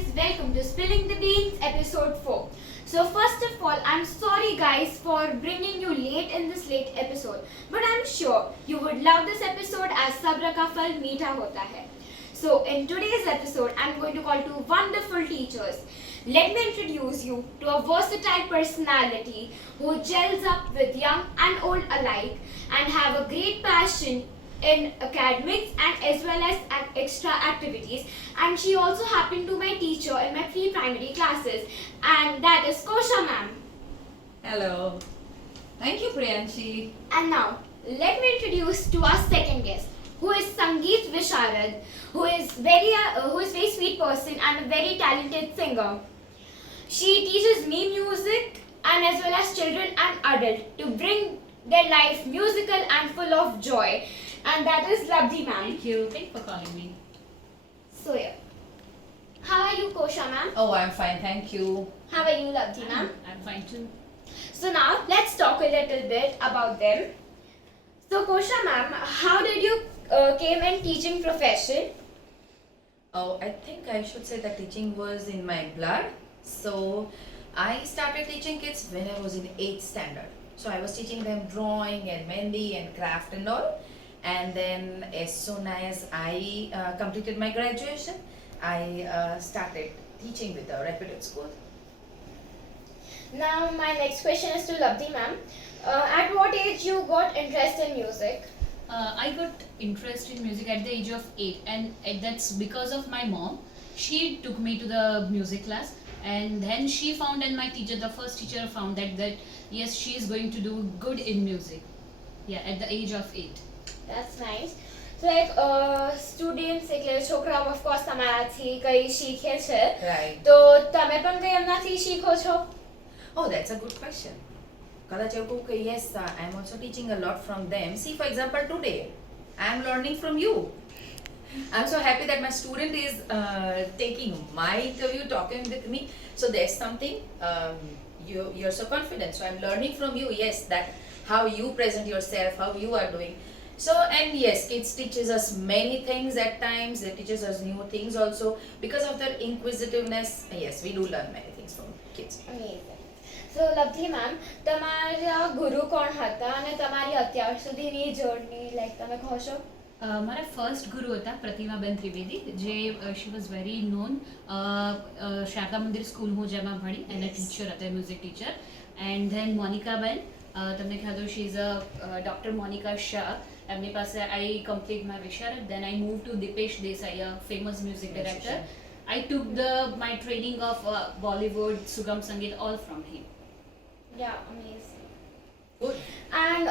guys, welcome to Spilling the Beans episode 4. So first of all, I'm sorry guys for bringing you late in this late episode, but I'm sure you would love this episode as sabra ka fal meetha hota hai. So in today's episode, I'm going to call two wonderful teachers. Let me introduce you to a versatile personality who gels up with young and old alike and have a great passion in academics and as well as extra activities, and she also happened to my teacher in my pre-primary classes, and that is Kosha ma'am. Hello. Thank you, Priyanshi. And now let me introduce to our second guest, who is Sangeet Visharad, who is very sweet person and a very talented singer. She teaches me music and as well as children and adults to bring their life musical and full of joy, and that is Labdhi ma'am. Thank you. Thanks for calling me. So yeah. How are you, Kosha ma'am? Oh, I'm fine. Thank you. How are you, Labdhi ma'am? I'm fine too. So now let's talk a little bit about them. So Kosha ma'am, how did you came in teaching profession? Oh, I think I should say that teaching was in my blood. So I started teaching kids when I was in 8th standard. So I was teaching them drawing and mehndi and craft and all. And then as soon as I completed my graduation, I started teaching with a reputed school. Now my next question is to Labdhi ma'am. At what age you got interest in music? I got interest in music at the age of 8, and that's because of my mom. She took me to the music class, and then she found, and my teacher, the first teacher, found that yes, she is going to do good in music. Yeah, at the age of 8. That's nice. So like students એટલે છોકરાઓ of course તમારાથી કઈ શીખે છે. Right. તો તમે પણ કઈ એમનાથી શીખો છો? Oh, that's a good question. કદાચ એવું કહું કે yes, I'm also teaching a lot from them. See, for example, today, I'm learning from you. I'm so happy that my student is taking my interview, talking with me. So there's something, you're so confident. So I'm learning from you, yes, that how you present yourself, how you are doing. So, and yes, kids teaches us many things at times. They teaches us new things also. Because of their inquisitiveness, yes, we do learn many things from kids. Amazing. So Labdhi ma'am, તમારા ગુરુ કોણ હતા અને તમારી અત્યાર સુધીની journey like તમે કહો છો? મારા ફર્સ્ટ ગુરુ હતા પ્રતિમાબેન ત્રિવેદી, જે she was very known Sharda Mandir school હું જેમાં ભણી, એને ટીચર હતા, music teacher. And then Monikaben, તમને ખ્યાલ હોય, she is a doctor Monica Shah. એમની પાસે I complete my Visharad. Then I move to Dipesh Desai, a famous music director. I took my training of Bollywood, Sugam Sangeet, all from him. Yeah, amazing. Good. And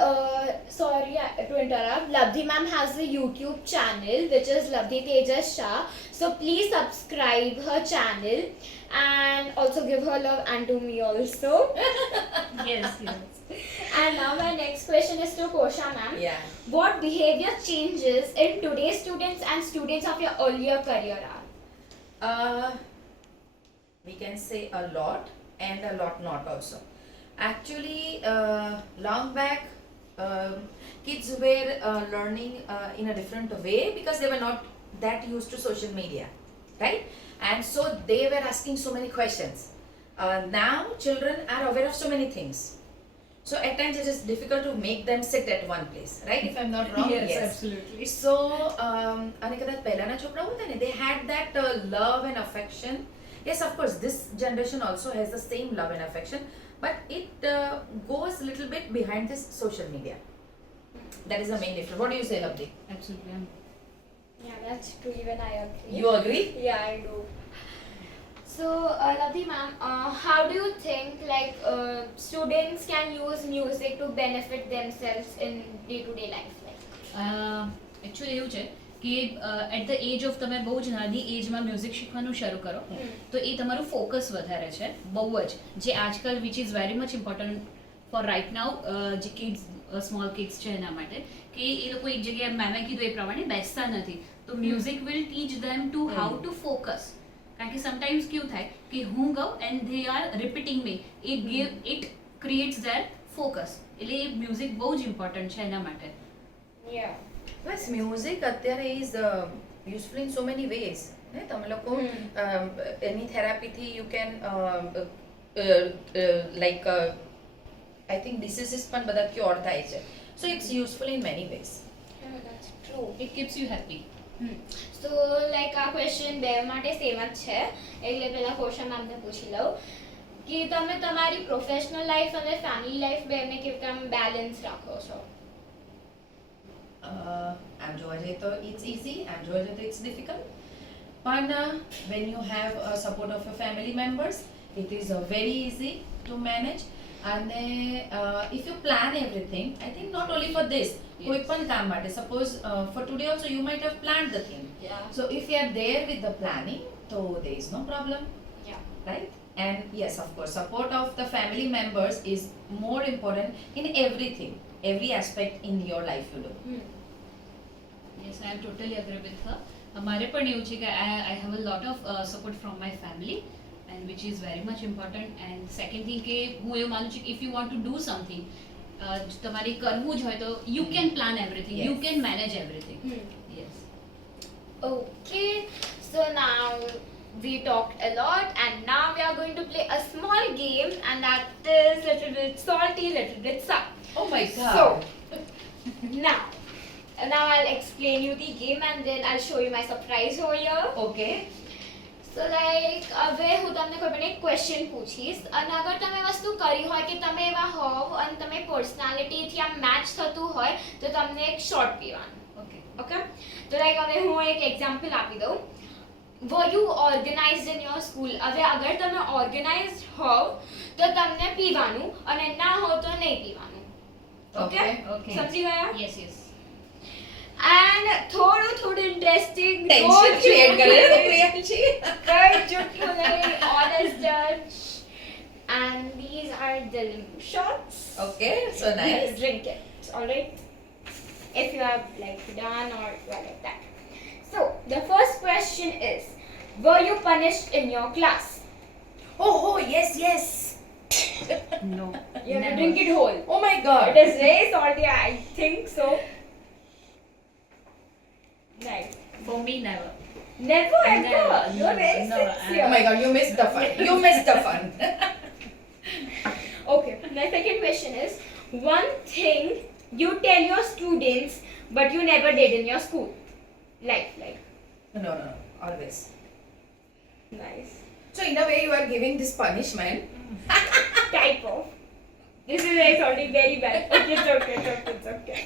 sorry to interrupt, Labdhi ma'am has a YouTube channel which is Labdhi Tejas Shah. So please subscribe her channel and also give her love and to me also. Yes. And now my next question is to Kosha ma'am. Yeah. What behavior changes in today's students and students of your earlier career are? We can say a lot and a lot not also. Actually, long back, kids were learning in a different way because they were not that used to social media, right? And so they were asking so many questions. Now children are aware of so many things. So at times it is difficult to make them sit at one place, right? If I'm not wrong. Yes, absolutely. So, અને કદાચ પહેલાના છોકરાઓ હતા ને, they had that love and affection. Yes, of course, this generation also has the same love and affection, but it goes a little bit behind this social media. That is the main difference. What do you say, Labdhi? Absolutely. Yeah, that's true. Even I agree. You agree? Yeah, I do. So, Labdhi ma'am, how do you think like students can use music to benefit themselves in day-to-day life? Like? Actually એવું છે કે at the age of તમે બહુ જ નાની એજમાં music શીખવાનું શરૂ કરો તો એ તમારું ફોકસ વધારે છે બહુ જ, જે આજકાલ which is very much important for right now, જે કિડ્સ સ્મોલ કિડ્સ છે એના માટે, કે એ લોકો એક જગ્યાએ મેમે કીધું એ પ્રમાણે બેસતા નથી. તો music will teach them to how to focus. કારણ કે સમટાઈમ્સ કેવું થાય કે હું ગાઉં and they are repeating me, it creates their focus. એટલે એ મ્યુઝિક બહુ જ ઇમ્પોર્ટન્ટ છે એના માટે. Yeah. Yes, music અત્યારે is useful in so many ways. ને તમે લોકો એની થેરાપીથી you can like I think diseases પણ બધા ક્યોર થાય છે so it's useful in many ways that's true. It keeps you happy. So like આ ક્વેશ્ચન બે માટે સેમ જ છે એટલે પહેલા ક્વેશ્ચન આમને પૂછી લઉં કે તમે તમારી પ્રોફેશનલ લાઈફ અને ફેમિલી લાઈફ બેને કેવી રીતે આમ બેલેન્સ રાખો છો? આમ જોવા જઈએ તો ઇટ્સ ઇઝી આમ જોવા જઈએ તો ઇટ્સ ડિફિકલ્ટ પણ when you have support of your family members it is very easy to manage અને if you plan everything I think not only for this કોઈ પણ કામ માટે suppose for today also you might have planned the thing Yeah. So if you are there with the planning તો there is no problem, Yeah. right? And yes, of course, support of the family members is more important in everything, every aspect in your life you do. Yes, I am totally agree with her. અમારે પણ એવું છે કે I have a lot of support from my family and which is very much important. And second thing કે હું એવું માનું છું કે if you want to do something તમારે કરવું જ હોય તો you can plan everything, you Yes. can manage everything. Yes. Okay, so now we talked a lot and now we are going to play a small game and that is little bit salty, little bit sour. Oh my God. So now I'll explain you the game and then I'll show you my surprise over here. Okay. So like હવે હું તમને કોઈ પણ એક question પૂછીશ અને અગર તમે વસ્તુ કરી હોય કે તમે એવા હોવ અને તમે પર્સનાલિટીથી આમ મેચ થતું હોય તો તમને એક શોર્ટ પીવાનું. Okay. ઓકે તો લાઈક હવે હું એક એક્ઝામ્પલ આપી દઉં. વર you organised in your school? હવે અગર તમે ઓર્ગેનાઇઝડ હોવ તો તમને પીવાનું અને ના હોવ તો નહીં પીવાનું. Okay Okay. સમજી ગયા? Yes, yes. એન્ડ થોડું ઇન્ટરેસ્ટિંગ Tension create કરે છે પ્રિયાંશી. કઈ જુઠ્ઠું નહીં, honest judge. And these are the limbu shots. Okay, so nice. Drink it, alright? If you have like done or you are like that. So the first question is, were you punished in your class? Oh, yes, yes. No. You have to Never. drink it whole. Oh my God. It is very salty, I think so. Nice. For me, never. Never ever. Never, You are very no, sincere. Oh my God, you missed the fun. You missed the fun. Okay, my second question is, one thing you tell your students but you never did in your school. Like. No, always. Nice. So in a way you are giving this punishment. Type of. This is very salty, very bad. Okay, it's okay.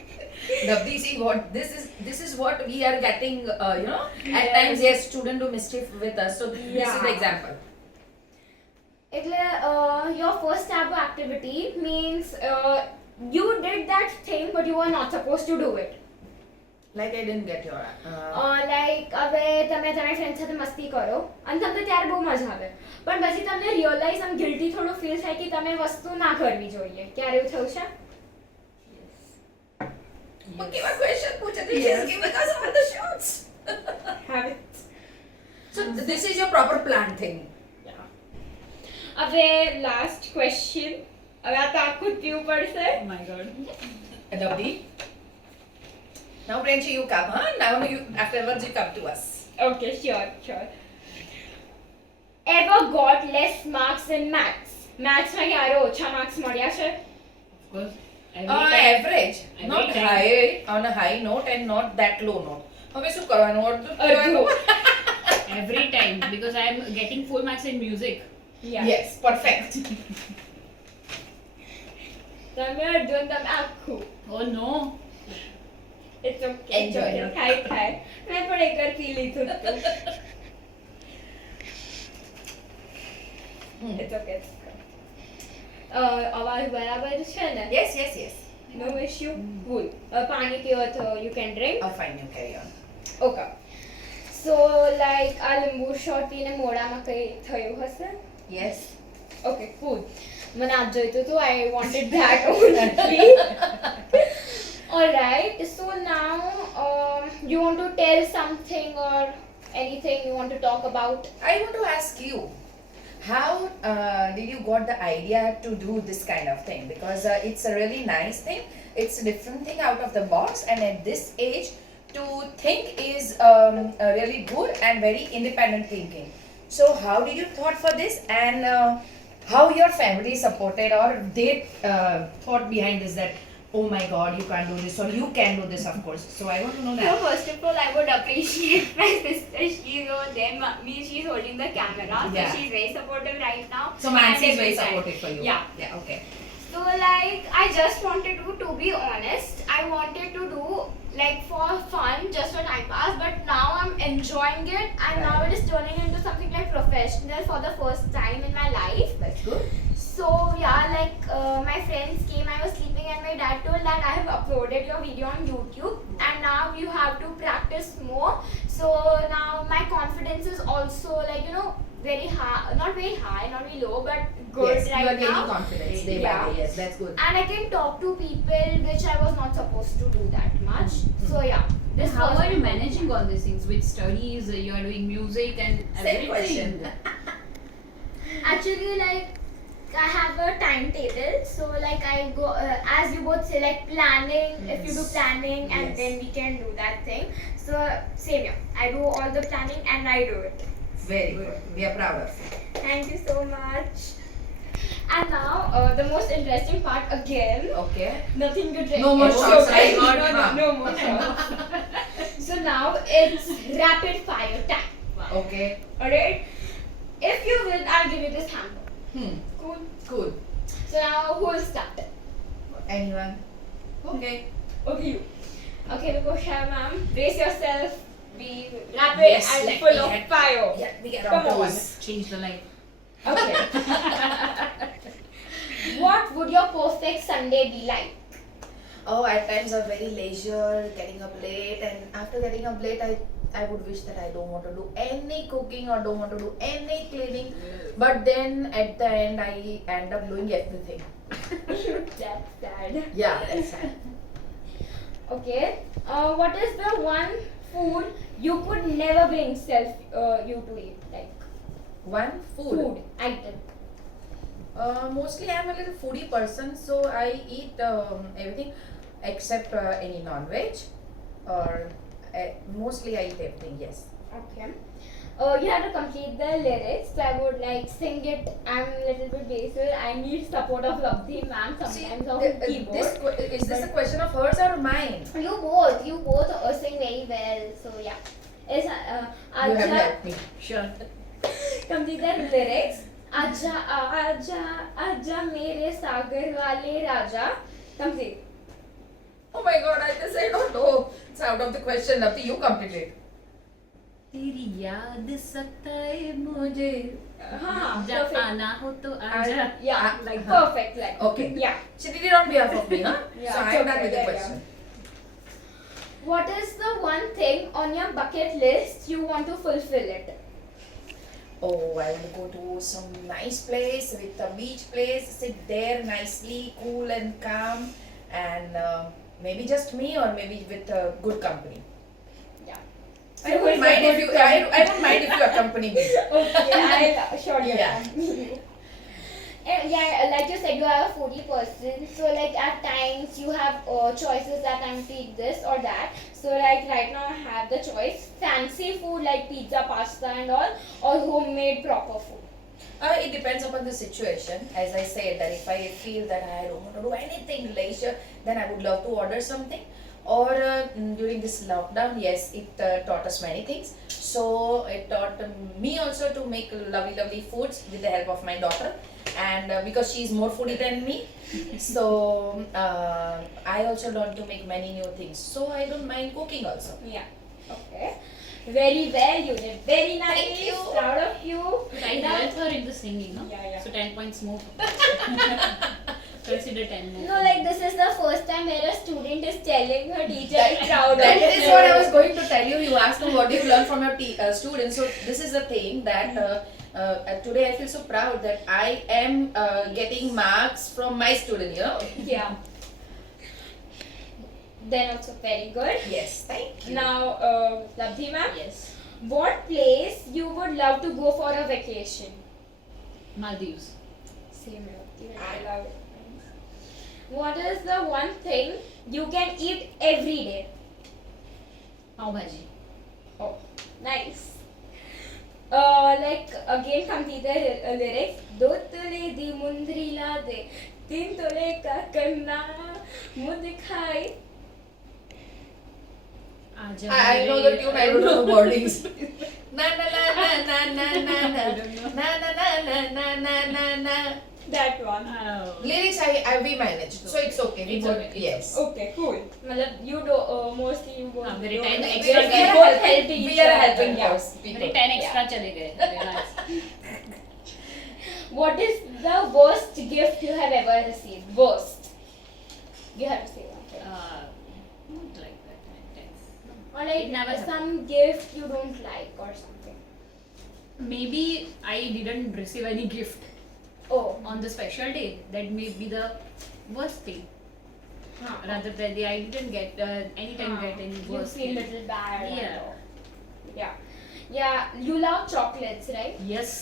Navdi, see what this is what we are getting. You know, at times yes, student do mischief with us. So this is the Yeah. example. એટલે your first taboo activity means you did that thing but you were not supposed to do it. Like I didn't get your. Like હવે તમે તમારી friend સાથે મસ્તી કરો અને તમને ત્યારે બહુ મજા આવે પણ પછી તમને રિયલાઇઝ આમ ગિલ્ટી થોડું ફીલ થાય કે તમે વસ્તુ ના કરવી જોઈએ. ક્યારે એવું થયું છે? Okay, what question? Pucha, she's giving us all the shots. Have it. So this is your proper plan thing. હવે લાસ્ટ ક્વેશ્ચન. હવે આ તો આખું જ પીવું પડશે. Oh my God. Navdi. Now, Priyanshi, you come, huh? Now you afterwards you come to us. Okay, sure. Ever got less marks in maths? Mathsમાં ક્યારે ઓછા માર્ક્સ મળ્યા છે? Of course. Every time. Average, Every not time. high, on a high note and not that low note. હવે શું કરવાનું? અડધું. Every time. Because I am getting full marks in music. Yeah. Yes, perfect. તમે અડધું અને તમે આખું. Oh no. It's okay. Enjoy. થાય. મેં પણ એકવાર પી લીધું હતું. It's okay. અવાજ બરાબર છે ને? Yes. No issue. Cool. પાણી પીવો તો you can drink. Oh, fine, you carry on. Okay. So like આ લીંબુ શોટ પીને મોઢામાં કઈ થયું હશે? Yes. Okay, cool. મને આ જોઈતું હતું. I wanted that only. Alright, so now you want to tell something or anything you want to talk about? I want to ask you, how did you got the idea to do this kind of thing? Because it's a really nice thing. It's a different thing out of the box, and at this age, to think is really good and very independent thinking. So how did you thought for this, and how your family supported, or they thought behind this that, oh my god, you can't do this, or you can do this, of course. So I want to know So that. first of all, I would appreciate my sister. She's over there. Me, she's holding the camera. So Yeah. she's very supportive right now. So Mansi And is very every time. supportive for you. Yeah. Yeah. Okay. So like I just wanted to be honest, I wanted to do like for fun, just for time pass, but now I'm enjoying it and now Right. it is turning into something like professional for the first time in my life. That's good. So yeah, like my friends came, I was sleeping and my dad told that I have uploaded your video on YouTube and now you have to practice more. So now my confidence is also like, you know, very high, not very high, not very low, but good Yes, right you are gaining now. confidence day Yeah. by day. Yes, that's good. And I can talk to people which I was not supposed to do that much. So yeah, this How was are you my managing all these things with studies? You are doing music and Same everything. question. Actually, like I have a timetable, so like I go as you both say, like planning. If you do Yes. planning, and Yes. then we can do that thing. So same here. I do all the planning and I do it. Very good. We are proud of you. Thank you so much. And now the most interesting part again. Okay. Nothing to drink. No more It's shots, okay. right? No more shots. So now it's rapid fire time. Okay. Alright? If you win, I'll give you this hamper. Cool. Cool. So now who will start? Anyone? Okay. Okay, you. Okay, Vikosha ma'am, brace yourself. Be rapid Yes, and let full me of get- fire. Yeah, we get Come our on. toes. Change the life. Okay. What would your perfect Sunday be like? Oh, at times I'm very leisure, getting up late, and after getting up late, I would wish that I don't want to do any cooking or don't want to do any cleaning. But then at the end, I end up doing everything. That's sad. Yeah, that's sad. Okay. What is the one food you could never bring you to eat? Like One food item. Mostly I'm a little foodie person, so I eat everything except any non-veg, or mostly I eat everything. Yes. Okay. You have to complete the lyrics. So I would like sing it. I'm a little bit basic. I need support of Labdhi ma'am sometimes on keyboard. Is this a question of hers or mine? You both sing very well. So yeah. Is You have Aja helped me. Sure. complete the lyrics. Aja aja aja mere sagar wale raja. Complete. Oh my god, I just I don't know. It's out of the question. Lovely, you complete it. तेरी याद सताए मुझे हाँ, जब perfect. आना हो तो आजा. Yeah, like perfect. Like Okay. yeah. She did it on behalf of me, huh? Yeah, So it's I'm done okay, with the yeah, question. What is the one thing on your bucket list you want to fulfill it? Oh, I want to go to some nice place with a beach place, sit there nicely, cool and calm, and maybe just me or maybe with a good company. Yeah. I don't mind if you. I don't mind if you accompany me. Okay, I'll surely Yeah. accompany you. Yeah, like you said, you are a foodie person. So like at times you have choices that I'm to eat this or that. So like right now I have the choice: fancy food like pizza, pasta, and all, or homemade proper food. It depends upon the situation. As I said, that if I feel that I don't want to do anything leisure, then I would love to order something. Or during this lockdown, yes, it taught us many things. So it taught me also to make lovely foods with the help of my daughter, and because she is more foodie than me, so I also learned to make many new things. So I don't mind cooking also. Yeah. Okay. Very well. You did very nice. Thank you. Proud of you. I Now- helped her in the singing, no? Yeah, yeah. So 10 points more. Consider 10 more. No, like this is the first time where a student is telling her teacher That- is proud That of is her. what I was going to tell you. You asked them what do you learn from your students. So this is the thing that today I feel so proud that I am getting marks from my student. You know. Yeah. Then also very good. Yes. Thank you. Now, Labdhi ma'am, Yes. what place you would love to go for a vacation? Maldives. Same Labdhi, I love it. What is the one thing you can eat every day? Pav bhaji. Oh, nice. Like again complete the lyrics. दो तोले दी मुंदरी ला दे, 3 तोले का करना मुँह दिखाई. आज I know the tune, I don't know the wordings. Na na na na na na na na na na na na na na na. That one. Lyrics we managed, so it's okay. It's both- okay. Yes. Okay, cool. मतलब you do mostly you both. very do- time we extra are time. both helping We each are other. helping Yeah. those people. मेरे 10 extra चले गए. Relax. What is the worst gift you have ever received? Worst. You have to say one. Not like that. Or like It never some gift you don't like or something. Maybe I didn't receive any gift Oh. on the special day. That may be the worst thing. Huh. Rather than I didn't get anytime get any You worst feel gift. little bad. and Yeah. all. Yeah. Yeah. You love chocolates, right? Yes.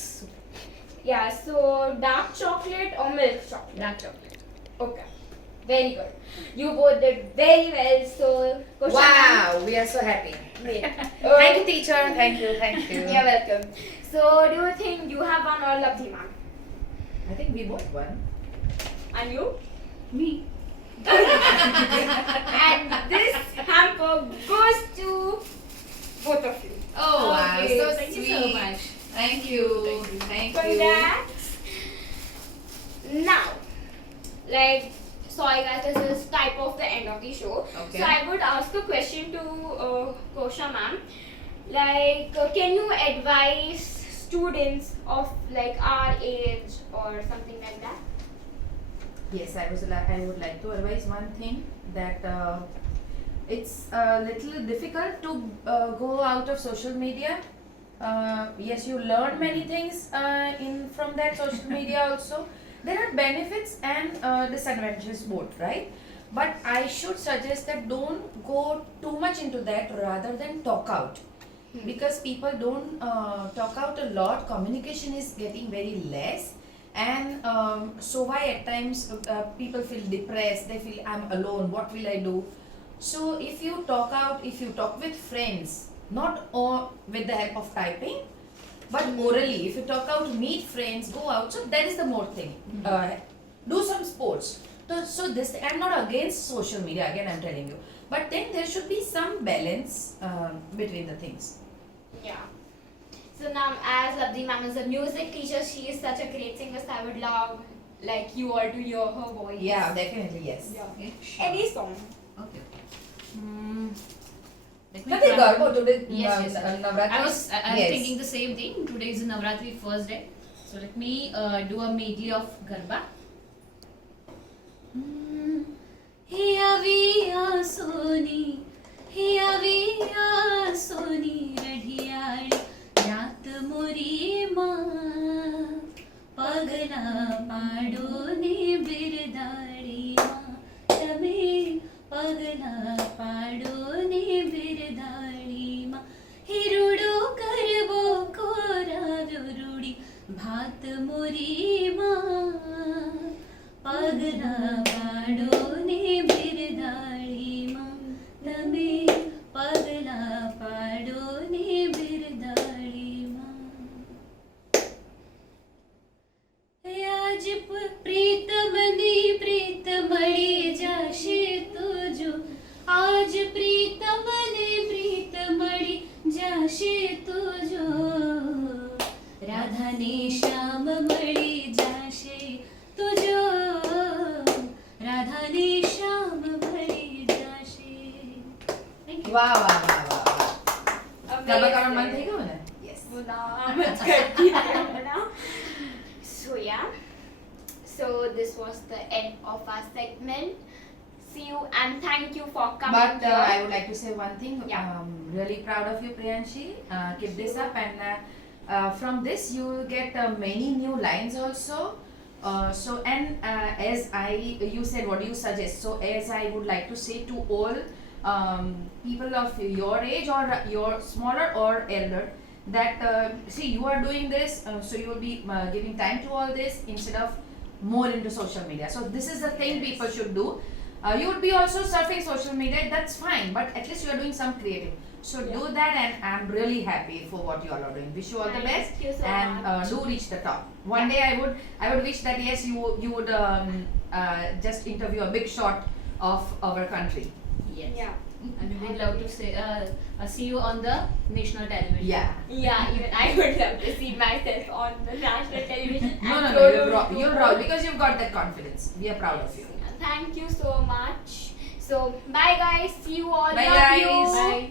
Yeah. So dark chocolate or milk chocolate? Dark chocolate. Okay. Very good. You both did very well. So question Wow, we are so happy. Wait. Thank you, teacher. Thank you. Thank you. You're welcome. So do you think you have won or Labdhi ma'am? I think we both won. And you? Me. And this hamper goes to both of you. Oh wow, Okay, so Thank sweet. you so much. Thank you. Thank you. Congrats. Now, like, sorry guys, this is type of the end of the show. Okay. So I would ask a question to Kosha ma'am. Like, can you advise students of like our age or something like that? Yes, I would like to advise one thing that it's a little difficult to go out of social media. Yes, you learn many things from that social media also. There are benefits and disadvantages both, right? But I should suggest that don't go too much into that rather than talk out. Because people don't talk out a lot, communication is getting very less, and so why at times people feel depressed, they feel I'm alone, what will I do? So if you talk out, if you talk with friends, not with the help of typing, but orally, if you talk out, meet friends, go out, so that is the more thing. Do some sports. So this, I'm not against social media, again I'm telling you, but then there should be some balance between the things. Yeah. So now, as Labdhi ma'am is a music teacher, she is such a great singer. So I would love, like, you all to hear her voice. Yeah, definitely, yes. Yeah. Okay, sure. Any song. Okay. Let me Nothing try. Garbo today. Yes. Navratri. I'm Yes. thinking the same thing. Today is Navratri first day. So let me do a medley of Garba. हिया सोनी रढियाळी रात मोरी मां पगला पाडोने बिरदाळी मां तमे पगला पाडोने बिरदाळी मां हिरुडो करबो कोराव्यो भात मोरी मां पगला पाडोने बिरदाळी मां तमे पगला पाडोने बिरदाळी मां आज प्रीतमनी प्रीत मळी जाशे तुजो आज प्रीतमने प्रीत मळी जाशे तुजो राधाने श्याम मळी जाशे तुजो राधाने श्याम मळी जाशे. Thank you. વાહ વાહ વાહ વાહ વાહ. ગરબા કરવાનું મન થઈ Amazing. ગયું ને? Yes. So now I'm good now. So yeah. So this was the end of our segment. See you and thank you for coming. But here. I would like to say one thing. Yeah. Really proud of you, Priyanshi. Keep this up, and from this you will get many new lines also. So and as you said, what do you suggest? So as I would like to say to all people of your age or your smaller or elder, that see you are doing this, so you will be giving time to all this instead of more into social media. So this is the thing people should do. You would be also surfing social media, that's fine, but at least you are doing some creative. So Yeah. do that, and I'm really happy for what you all are doing. Wish you all the best, Thank you so and much. do reach the top. One day I would wish that yes, you would just interview a big shot of our country. Yes. Yeah. And we would love to say, see you on the national television. Yeah. Yeah, even I would love to see myself on the national television. No, and no, go no. to You're YouTube. wrong because you've got that confidence. We are proud of you. Thank you so much. So, bye guys. See you all. Bye, Love guys. you. Bye.